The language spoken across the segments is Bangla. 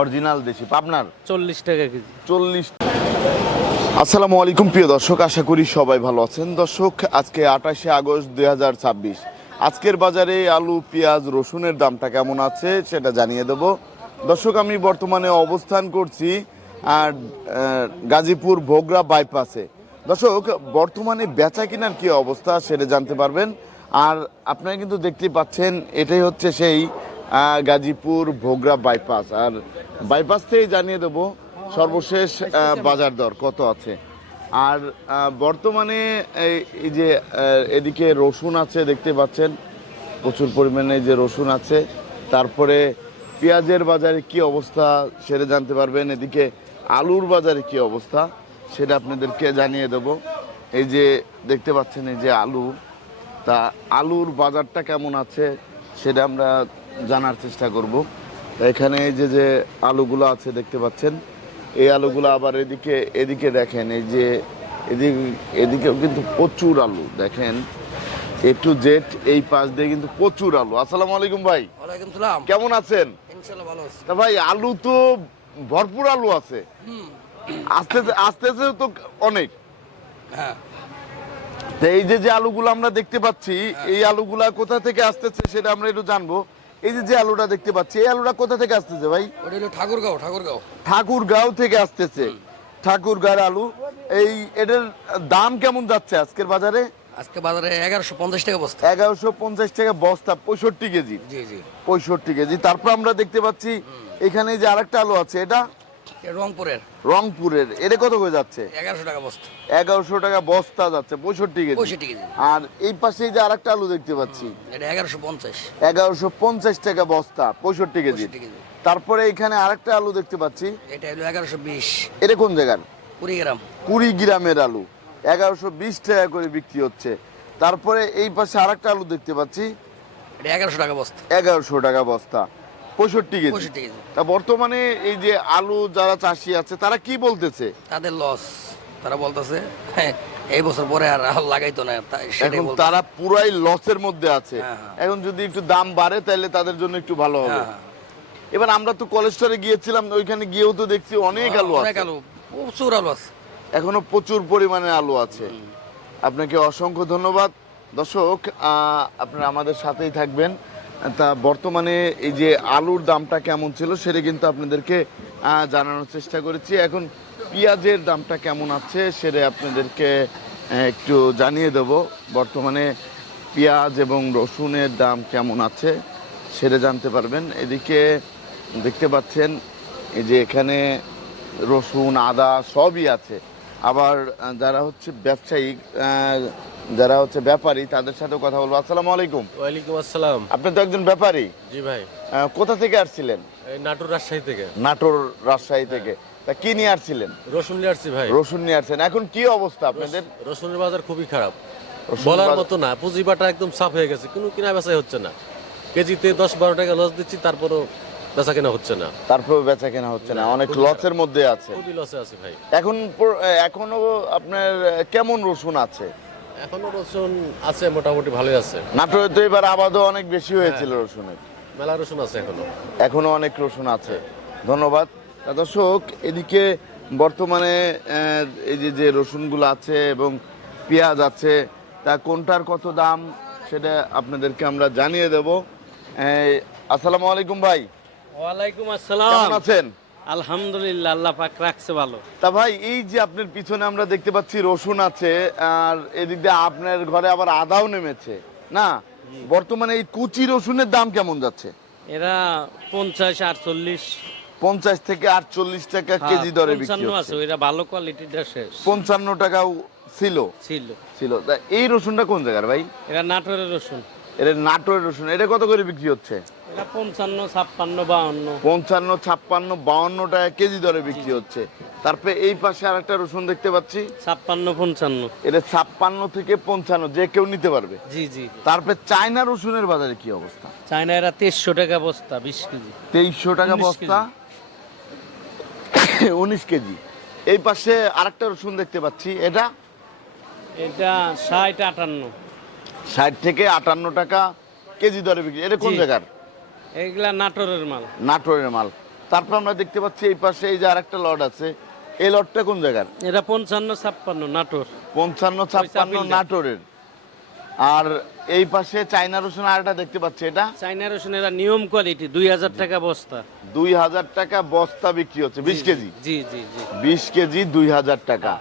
অরিজিনাল দেশি পাবনার 40 টাকা কেজি। 40। আসসালামু আলাইকুম প্রিয় দর্শক, আশা করি সবাই ভালো আছেন। দর্শক, আজকে 28শে আগস্ট 2026। আজকের বাজারে আলু, পেঁয়াজ, রসুনের দামটা কেমন আছে সেটা জানিয়ে দেব। দর্শক, আমি বর্তমানে অবস্থান করছি আর গাজীপুর ভোগড়া বাইপাসে। দর্শক, বর্তমানে বেচা কেনার কী অবস্থা সেটা জানতে পারবেন। আর আপনারা কিন্তু দেখতেই পাচ্ছেন, এটাই হচ্ছে সেই গাজীপুর ভোগড়া বাইপাস। আর বাইপাস থেকেই জানিয়ে দেবো সর্বশেষ বাজার দর কত আছে। আর বর্তমানে এই যে এদিকে রসুন আছে, দেখতে পাচ্ছেন প্রচুর পরিমাণে যে রসুন আছে। তারপরে পেঁয়াজের বাজারে কি অবস্থা সেটা জানতে পারবেন। এদিকে আলুর বাজারে কি অবস্থা সেটা আপনাদেরকে জানিয়ে দেব। এই যে দেখতে পাচ্ছেন, এই যে আলু, তা আলুর বাজারটা কেমন আছে সেটা আমরা জানার চেষ্টা করব। এখানে এই যে আলুগুলো আছে দেখতে পাচ্ছেন, এই আলুগুলো আবার এদিকে দেখেন, এই যে এদিকেও কিন্তু প্রচুর আলু দেখেন, এ টু জেড এই পাশ দিয়ে কিন্তু প্রচুর আলু। আসসালামু আলাইকুম ভাই। ওয়ালাইকুম সালাম। কেমন আছেন? ইনশাআল্লাহ ভালো আছি। তা ভাই, আলু তো ভরপুর আলু আছে, আসতেছে তো অনেক। হ্যাঁ, তো এই যে আলুগুলো আমরা দেখতে পাচ্ছি, এই আলুগুলা কোথা থেকে আসতেছে সেটা আমরা একটু জানবো। এই যে আলুটা দেখতে পাচ্ছি, এই আলুটা কোথা থেকে আসতেছে ভাই? ওটা হলো ঠাকুরগাঁও। ঠাকুরগাঁও থেকে আসতেছে। ঠাকুরগাঁওর আলু। এটার দাম কেমন যাচ্ছে আজকের বাজারে? আজকে বাজারে 1150 টাকা বস্তা। 1150 টাকা বস্তা, 65 কেজি। জি জি। 65 কেজি। তারপর আমরা দেখতে পাচ্ছি এখানে যে আরেকটা আলু আছে, এটা রংপুরের। এটা কত করে যাচ্ছে? 1100 টাকা বস্তা। 1100 টাকা বস্তা যাচ্ছে, 65 কেজি। 65 কেজি। আর এই পাশে যে আরেকটা আলু দেখতে পাচ্ছি, এটা 1150। 1150 টাকা বস্তা, 65 কেজি। 65 কেজি। তারপরে এখানে আরেকটা আলু দেখতে পাচ্ছি, এটা হলো 1120। এটা কোন জায়গার? কুড়িগ্রাম। কুড়িগ্রামের আলু 1120 টাকা করে বিক্রি হচ্ছে। তারপরে এই পাশে আরেকটা আলু দেখতে পাচ্ছি, এটা 1100 টাকা বস্তা। 1100 টাকা বস্তা, 65 কেজি। 65 কেজি। তা বর্তমানে এই যে আলু যারা চাষি আছে তারা কি বলতেছে? তাদের লস। তারা বলতেছে এই বছর পরে আর লাগাইতো না, এখন তারা পুরাই লসের মধ্যে আছে। হ্যাঁ। এখন যদি একটু দাম বাড়ে তাহলে তাদের জন্য একটু ভালো হবে। হ্যাঁ। এবার আমরা তো কলেস্টরে গিয়েছিলাম, ওইখানে গিয়েও তো দেখছি অনেক আলু আছে। অনেক আলু, প্রচুর আলু আছে। এখনো প্রচুর পরিমাণে আলু আছে। আপনাকে অসংখ্য ধন্যবাদ। দর্শক, আপনারা আমাদের সাথেই থাকবেন। তা বর্তমানে এই যে আলুর দামটা কেমন ছিল সেটা কিন্তু আপনাদেরকে জানানোর চেষ্টা করেছি। এখন পেঁয়াজের দামটা কেমন আছে সেটা আপনাদেরকে একটু জানিয়ে দেব। বর্তমানে পেঁয়াজ এবং রসুনের দাম কেমন আছে সেটা জানতে পারবেন। এদিকে দেখতে পাচ্ছেন, এই যে এখানে রসুন, আদা সবই আছে। আবার যারা হচ্ছে ব্যবসায়ী, যারা হচ্ছে ব্যাপারী, তাদের সাথে কথা বলবো। আসসালামু আলাইকুম। ওয়ালাইকুম আসসালাম। আপনি তো একজন ব্যাপারী। জি ভাই। কোথা থেকে আসছিলেন? এই নাটোর রাজশাহী থেকে। নাটোর রাজশাহী থেকে। তা কি নিয়ে আসছিলেন? রসুন নিয়ে আসছি ভাই। রসুন নিয়ে আসছেন। এখন কি অবস্থা আপনাদের? রসুনের বাজার খুবই খারাপ, রসুন বলার বাজার- মতো না। পুঁজি বাটা একদম সাফ হয়ে গেছে, কোনো কিনা বেচাই হচ্ছে না। কেজিতে 10-12 টাকা লস দিচ্ছি, তারপরও বেচা কেনা হচ্ছে না। তারপরে বেচা কেনা হচ্ছে না, অনেক খুবই লসের মধ্যে আছে। খুবই লসে আছে ভাই। এখনো আপনার কেমন রসুন আছে? এখনো রসুন আছে, মোটামুটি ভালোই আছে। নাটোরে তো এবার আবাদও অনেক বেশি হয়েছিল রসুনের। মেলা রসুন আছে এখনো অনেক রসুন আছে। ধন্যবাদ। তা দর্শক, এদিকে বর্তমানে এই যে রসুনগুলো আছে এবং পেঁয়াজ আছে, তা কোনটার কত দাম সেটা আপনাদেরকে আমরা জানিয়ে দেব। আসসালামু আলাইকুম ভাই। ওয়ালাইকুম কেমন আসসালাম। আছেন? আলহামদুলিল্লাহ, আল্লাহ পাক রাখছে ভালো। তা ভাই, এই যে আপনার পিছনে আমরা দেখতে পাচ্ছি রসুন আছে, আর এদিক দিয়ে আপনার ঘরে আবার আদাও নেমেছে না? বর্তমানে এই কুচি রসুনের দাম কেমন যাচ্ছে? এরা 50-48। 50 থেকে 48 টাকা কেজি দরে বিক্রি 55 হচ্ছে। আছে, ওইটা ভালো কোয়ালিটিটা শেষ 55 টাকাও ছিল। তা এই রসুনটা কোন জায়গার ভাই? এরা নাটোরের রসুন। এটা নাটোরের রসুন। এটা কত করে বিক্রি হচ্ছে? এটা 55, 56, 52। 55, 56, 52 টাকা কেজি দরে বিক্রি হচ্ছে। তারপরে এই পাশে আরেকটা রসুন দেখতে পাচ্ছি, 56, 55। এটা 56 থেকে 55, যে কেউ নিতে পারবে। জি জি। তারপরে চায়না রসুনের বাজারে কি অবস্থা? চায়না এরা 2300 টাকা বস্তা, 20 কেজি। 2300 টাকা 19 বস্তা, 19 কেজি। এই পাশে আরেকটা রসুন দেখতে পাচ্ছি, এটা 60, 58। 60 থেকে 58 টাকা কেজি দরে বিক্রি। এটা কোন জি। জায়গার? এগুলা নাটোরের মাল। নাটোরের মাল। তারপর আমরা দেখতে পাচ্ছি এই পাশে এই যে আরেকটা লট আছে, এই লটটা কোন জায়গার? এটা 55-56 নাটোর। 55-56 নাটোরের। আর এই পাশে চায়না রসুন আরেকটা দেখতে পাচ্ছি, এটা চাইনা রসুন এরা নিয়ম কোয়ালিটি 2000 টাকা বস্তা। 2000 টাকা বস্তা বিক্রি হচ্ছে 20 কেজি। জি জি জি। 20 কেজি 2000 টাকা।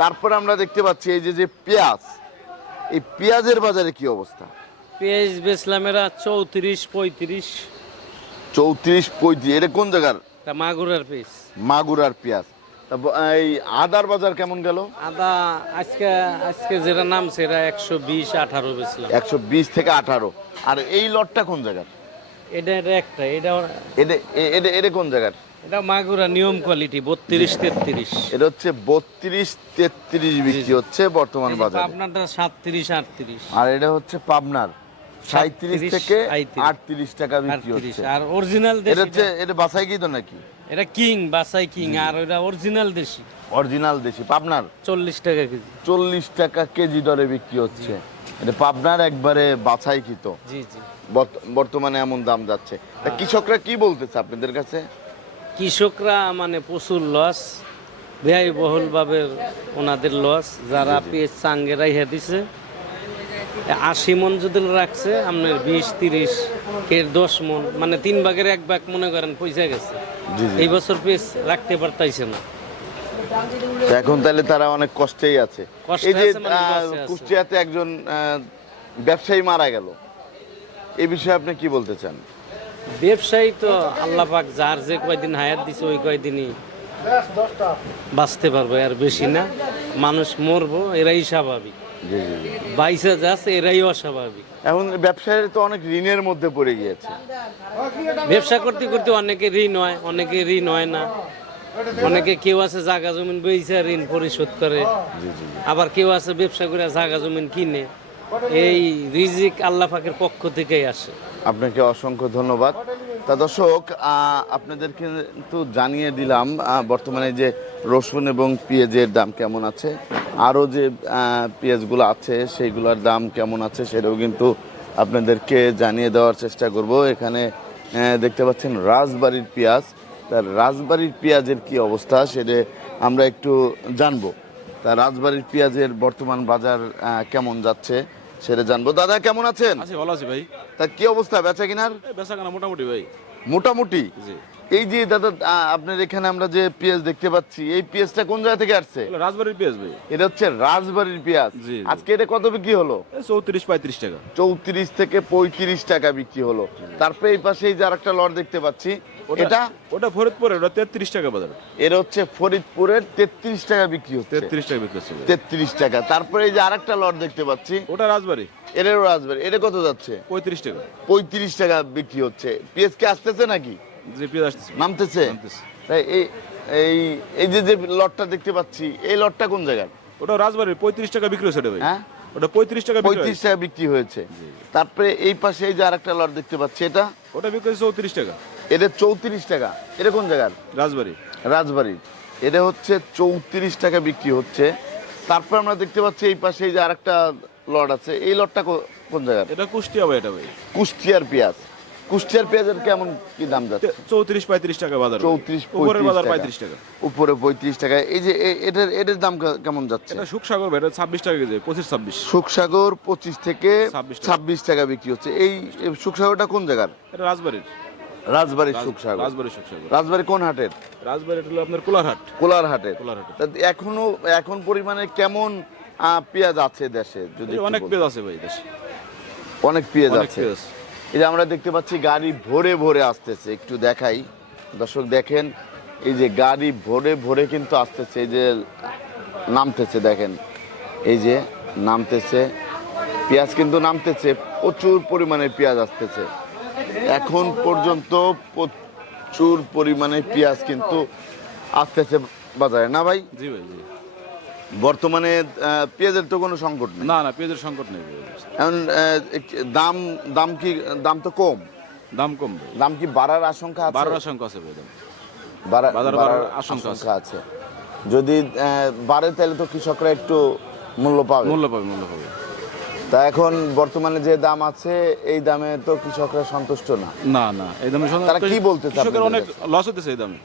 তারপর আমরা দেখতে পাচ্ছি এই যে যে পেঁয়াজ, এই পেঁয়াজের বাজারে কি অবস্থা? পেঁয়াজ বেচলাম এরা 34-35। 34-35, এটা কোন জায়গার? তা মাগুরার পেঁয়াজ। মাগুরার পেঁয়াজ। এই আদার বাজার কেমন গেল? আদা আজকে আজকে যেটা নাম সেটা 120-18 বেচলাম। 120 থেকে 18। আর এই লটটা কোন জায়গার? এটা একটা এটা এটা কোন জায়গার? এটা মাগুরা নিয়ম কোয়ালিটি 32-33। এটা হচ্ছে 32-33 বিক্রি হচ্ছে বর্তমান বাজারে। আপনারটা 37-38। আর এটা হচ্ছে পাবনার 37 থেকে 38 টাকা বিক্রি 38। হচ্ছে। আর অরিজিনাল এটা দেশি হচ্ছে এটা বাছাই কি তো নাকি? এটা কিং বাসাই কিং। আর ওটা অরিজিনাল দেশি অরিজিনাল দেশি পাবনার 40 টাকা কেজি। 40 টাকা কেজি দরে বিক্রি হচ্ছে। এটা পাবনার একবারে বাছাইকৃত। জি জি। বর্তমানে এমন দাম যাচ্ছে। তা কৃষকরা কি বলতেছে আপনাদের কাছে? কৃষকরা মানে প্রচুর লস, ব্যয়বহুলভাবে ওনাদের লস। যারা পেঁয়াজ চাঙ্গে রাইহা দিছে 80 মন যদি রাখছে আপনার 20-30 কে 10 মন, মানে 3 ভাগের 1 ভাগ মনে করেন পয়সা গেছে। জি জি। এই বছর পেঁয়াজ রাখতে পারতাইছে না। তো এখন তাহলে তারা অনেক কষ্টেই আছে। কষ্টে এই যে আছে মানে লসে আছে। কুষ্টিয়াতে একজন ব্যবসায়ী মারা গেল, এই বিষয়ে আপনি কি বলতে চান? ব্যবসায়ী তো আল্লাহ পাক যার যে কয়দিন হায়াত দিছে ওই কয়দিনই বাঁচতে পারবে, আর বেশি না। মানুষ মরবো, এরাই স্বাভাবিক। জি জি জি। বাইসা যাচ্ছে এরাই অস্বাভাবিক। এখন ব্যবসায়ীরা তো অনেক ঋণের মধ্যে পড়ে গিয়েছে। ব্যবসা করতে করতে অনেকে ঋণ হয়, অনেকে ঋণ হয় না। অনেকে কেউ আছে জায়গা জমিন বেচে ঋণ পরিশোধ করে, আবার কেউ আছে ব্যবসা করে জায়গা জমিন কিনে। এই রিজিক আল্লাহ পাকের পক্ষ থেকেই আসে। আপনাকে অসংখ্য ধন্যবাদ। তা দর্শক, আপনাদেরকে কিন্তু জানিয়ে দিলাম বর্তমানে যে রসুন এবং পেঁয়াজের দাম কেমন আছে, আরও যে পেঁয়াজগুলো আছে সেইগুলোর দাম কেমন আছে সেটাও কিন্তু আপনাদেরকে জানিয়ে দেওয়ার চেষ্টা করব। এখানে দেখতে পাচ্ছেন রাজবাড়ির পেঁয়াজ, তার রাজবাড়ির পেঁয়াজের কি অবস্থা সেটা আমরা একটু জানবো। তা রাজবাড়ির পেঁয়াজের বর্তমান বাজার কেমন যাচ্ছে সেটা জানবো। দাদা কেমন আছেন? আছি, ভালো আছি ভাই। তা কি অবস্থা বেচা কিনার? বেচা কেনা মোটামুটি ভাই। মোটামুটি। জি। এই যে দাদা আপনার এখানে আমরা যে পেঁয়াজ দেখতে পাচ্ছি, এই পেঁয়াজটা কোন জায়গা থেকে আসছে? এগুলো রাজবাড়ির পেঁয়াজ ভাই। এটা হচ্ছে রাজবাড়ির পেঁয়াজ। জি, জি। আজকে এটা কত বিক্রি হলো? 34-35 টাকা। 34 থেকে 35 টাকা বিক্রি হলো। তারপরে এই পাশে এই যে আরেকটা লট দেখতে পাচ্ছি, এটা ওটা ফরিদপুরের, ওটা 33 টাকা বাজার। এটা হচ্ছে ফরিদপুরের 33 টাকা বিক্রি হচ্ছে। 33 টাকা বিক্রি হচ্ছে ভাই। 33 টাকা। তারপরে এই যে আরেকটা লট দেখতে পাচ্ছি, ওটা রাজবাড়ি, এটারও রাজবাড়ি। এটা কত যাচ্ছে? 35 টাকা। 35 টাকা বিক্রি হচ্ছে। পেঁয়াজ কি আসতেছে নাকি যে পেঁয়াজ আসতেছে। নামতেছে? নামতেছে। তাই এই এই এই যে যে লটটা দেখতে পাচ্ছি, এই লটটা কোন জায়গার? ওটা রাজবাড়ির 35 টাকা বিক্রি হচ্ছে ভাই। হ্যাঁ, ওটা 35 টাকা বিক্রি 35 হচ্ছে। টাকা বিক্রি হয়েছে। তারপরে এই পাশে এই যে আরেকটা লট দেখতে পাচ্ছি, এটা ওটা বিক্রি হচ্ছে 34 টাকা। এটা 34 টাকা। এটা কোন জায়গার? রাজবাড়ি। রাজবাড়ির। এটা হচ্ছে 34 টাকা বিক্রি হচ্ছে। তারপর আমরা দেখতে পাচ্ছি এই পাশে এই যে আরেকটা লট আছে, এই লটটা কোন জায়গার? এটা কুষ্টিয়া ভাই, এটা ভাই। কুষ্টিয়ার পেঁয়াজ। কুষ্টিয়ার পেঁয়াজের কেমন কি দাম যাচ্ছে? 34-35 টাকা বাজার। 34-35 উপরের বাজার টাকা। 35 টাকা। উপরে 35 টাকা। এই যে এটার দাম কেমন যাচ্ছে? এটা সুখসাগর ভাই, এটা 26 টাকা কেজি, 25-26। সুখসাগর 25 থেকে 26 টাকা বিক্রি হচ্ছে। এই সুখসাগরটা কোন জায়গার? এটা রাজবাড়ির। রাজবাড়ির সুখসাগর। রাজবাড়ির সুখসাগর। রাজবাড়ি কোন হাটের? রাজবাড়ি হলো আপনার কোলারহাট। কোলার হাটের। কোলারহাট। তা এখন পরিমাণে কেমন পেঁয়াজ আছে দেশে? যদি একটু অনেক বলতেন। পেঁয়াজ আছে ভাই দেশে। অনেক পেঁয়াজ অনেক আছে। পেঁয়াজ। এই যে আমরা দেখতে পাচ্ছি গাড়ি ভরে ভরে আসতেছে, একটু দেখাই দর্শক দেখেন। এই যে গাড়ি ভরে ভরে কিন্তু আসতেছে, এই যে নামতেছে, দেখেন এই যে নামতেছে পেঁয়াজ, কিন্তু নামতেছে প্রচুর পরিমাণে পেঁয়াজ আসতেছে। এখন পর্যন্ত প্রচুর পরিমাণে পেঁয়াজ কিন্তু আসতেছে বাজারে, না ভাই? জি ভাই, জি। বর্তমানে পেঁয়াজের তো কোনো সংকট নেই। না না, পেঁয়াজের সংকট নেই ভাই। এখন দাম তো কম। দাম কম ভাই। দাম কি বাড়ার আশঙ্কা আছে? বাড়ার আশঙ্কা আছে ভাই। দাম বাড়ার বাড়ার আশঙ্কা আছে। যদি বাড়ে তাহলে তো কৃষকরা একটু মূল্য পাবে। মূল্য পাবে, মূল্য পাবে। তা এখন বর্তমানে যে দাম আছে এই দামে তো কৃষকরা সন্তুষ্ট না, না এই দামে তারা কি বলতে চান? কৃষকের অনেক লস হতেছে এই দামে,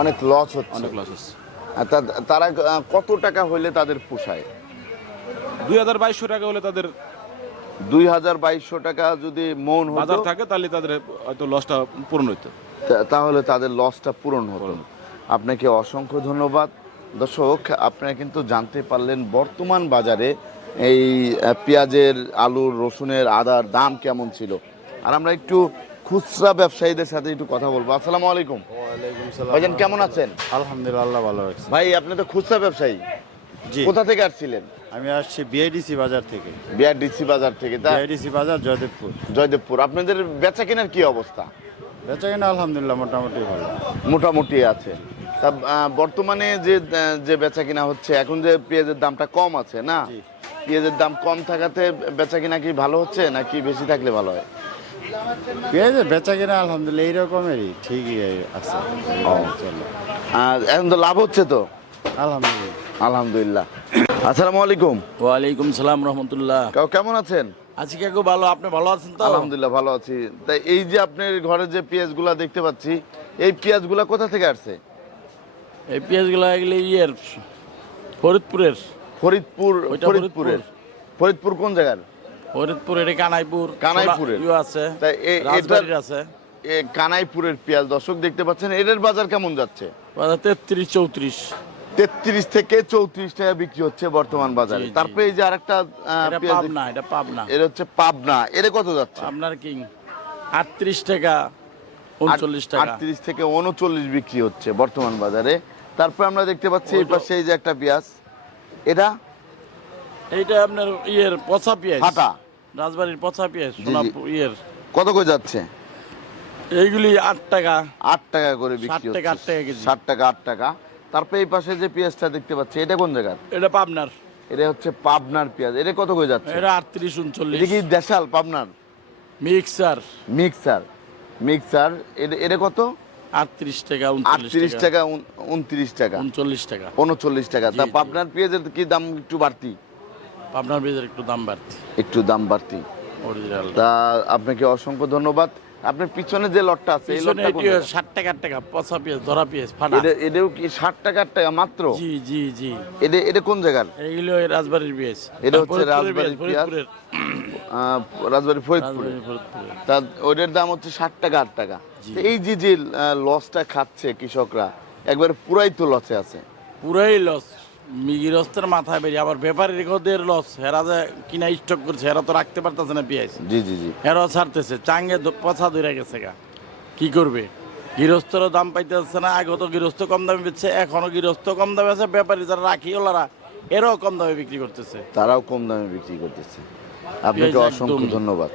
অনেক লস হচ্ছে। অনেক লস হচ্ছে। আর তারা কত টাকা হইলে তাদের পোষায়? 2200 টাকা হলে তাদের 2200 টাকা যদি মন হতো বাজার থাকে তাহলে তাদের হয়তো লসটা পূরণ হইতো। তাহলে তাদের লসটা পূরণ হতো। আপনাকে অসংখ্য ধন্যবাদ। দর্শক, আপনারা কিন্তু জানতে পারলেন বর্তমান বাজারে এই পেঁয়াজের, আলুর, রসুনের, আদার দাম কেমন ছিল। আর আমরা একটু খুচরা ব্যবসায়ীদের সাথে একটু কথা বলবো। আসসালামু আলাইকুম। ভাইজান কেমন আছেন? আলহামদুলিল্লাহ ভালো আছে। ভাই আপনি তো খুচরা ব্যবসায়ী, জি, কোথা থেকে আসছিলেন? আমি আসছি বিআইডিসি বাজার থেকে। বিআরডিসি বাজার থেকে। তা বিআইডিসি বাজার জয়দেবপুর। জয়দেবপুর। আপনাদের বেচা কেনার কি অবস্থা? বেচা কিনা আলহামদুলিল্লাহ মোটামুটি ভালো। মোটামুটি আছে। তা বর্তমানে যে বেচা কিনা হচ্ছে, এখন যে পেঁয়াজের দামটা কম আছে না, জি। পেঁয়াজের দাম কম থাকাতে বেচা কিনা কি ভালো হচ্ছে নাকি বেশি থাকলে ভালো হয়? পেঁয়াজের বেচা কিনা আলহামদুলিল্লাহ এইরকমেরই ঠিকই আছে। চলো আর এখন তো লাভ হচ্ছে তো? আলহামদুলিল্লাহ। আলহামদুলিল্লাহ। আসসালামু আলাইকুম। ওয়ালাইকুম সালাম রহমতুল্লাহ। কেমন আছেন? আজকে কেউ ভালো, আপনি ভালো আছেন তো? আলহামদুলিল্লাহ ভালো আছি। তাই এই যে আপনার ঘরে যে পেঁয়াজগুলা দেখতে পাচ্ছি, এই পেঁয়াজগুলা কোথা থেকে আসছে? এই পেঁয়াজগুলো এগুলি ইয়ের ফরিদপুরের। ফরিদপুর। ওইটা ফরিদপুরের। ফরিদপুর কোন জায়গার? ফরিদপুর, এটা কানাইপুর। কানাইপুরের। ইয়ে আছে, তাই রাজবাড়ির আছে। কানাইপুরের পেঁয়াজ দর্শক দেখতে পাচ্ছেন। এটার বাজার কেমন যাচ্ছে? বাজার 33-34। 33 থেকে 34 টাকা বিক্রি হচ্ছে বর্তমান বাজারে। জি, জি। তারপরে এই যে আরেকটা এটা পেঁয়াজ পাবনা, এটা পাবনা। এর হচ্ছে পাবনা। এর কত যাচ্ছে? আপনার কি 38 টাকা 39 টাকা। 38 থেকে 39 বিক্রি হচ্ছে বর্তমান বাজারে। তারপর আমরা দেখতে পাচ্ছি এই পাশে এই যে একটা পেঁয়াজ, এটা এইটা আপনার ইয়ের পচা পেঁয়াজ, ফাটা। রাজবাড়ির পচা পেঁয়াজ, জি, ইয়ের। কত করে যাচ্ছে? এইগুলি 8 টাকা। 8 টাকা করে বিক্রি 60 টাকা, হচ্ছে। 8 টাকা কেজি। 60 টাকা 8 টাকা। তারপরে এই পাশে যে পেঁয়াজটা দেখতে পাচ্ছি, এটা কোন জায়গার? এটা পাবনার। এটা হচ্ছে পাবনার পেঁয়াজ। এটা কত করে যাচ্ছে? এটা 38-39। এটা কি দেশাল পাবনার মিক্সার মিক্সার? মিক্সার এটা কত? 38 টাকা 38 টাকা 29 টাকা 39 টাকা। 39 টাকা। তা জি, জি। পাবনার পেঁয়াজের কি দাম একটু বাড়তি? আপনার বেজের একটু দাম বাড়তি, একটু দাম বাড়তি। অরিজিনাল। তা আপনাকে অসংখ্য ধন্যবাদ। আপনার পিছনে যে লটটা আছে এই পিছনে লটটা কোন এটিও জায়গার? 60 টাকা 8 টাকা, পচা পেঁয়াজ, ধরা পেঁয়াজ, ফাটা। এটাও কি 60 টাকা 8 টাকা মাত্র? জি জি জি। এটা কোন জায়গার? এইগুলো এই রাজবাড়ির পেঁয়াজ। এটা হচ্ছে ফরিদপুরের রাজবাড়ির পেঁয়াজ। ফরিদপুরের। রাজবাড়ী ফরিদপুরে। রাজবাড়ির ফরিদপুরের। তা ওইটার দাম হচ্ছে 60 টাকা 8 টাকা। জি। তো এই যে লসটা খাচ্ছে কৃষকরা, একবার পুরাই তো লসে আছে। পুরাই লস, গৃহস্থের মাথায় বেরিয়ে। আবার ব্যাপারীদের লস, হেরা যে কিনা স্টক করছে, হেরা তো রাখতে পারতেছে না পেঁয়াজ, জি জি জি। হেরাও ছাড়তেছে। চাঙ্গে পচা ধরে গেছে গা, কি করবে? গৃহস্থরও দাম পাইতে যাচ্ছে না। আগে তো গৃহস্থ কম দামে বেচছে, এখনো গৃহস্থ কম দামে আছে। ব্যাপারী যারা রাখি ওলারা, এরাও কম দামে বিক্রি করতেছে। তারাও কম দামে বিক্রি করতেছে। আপনাকে পেঁয়াজ অসংখ্য একদম- ধন্যবাদ।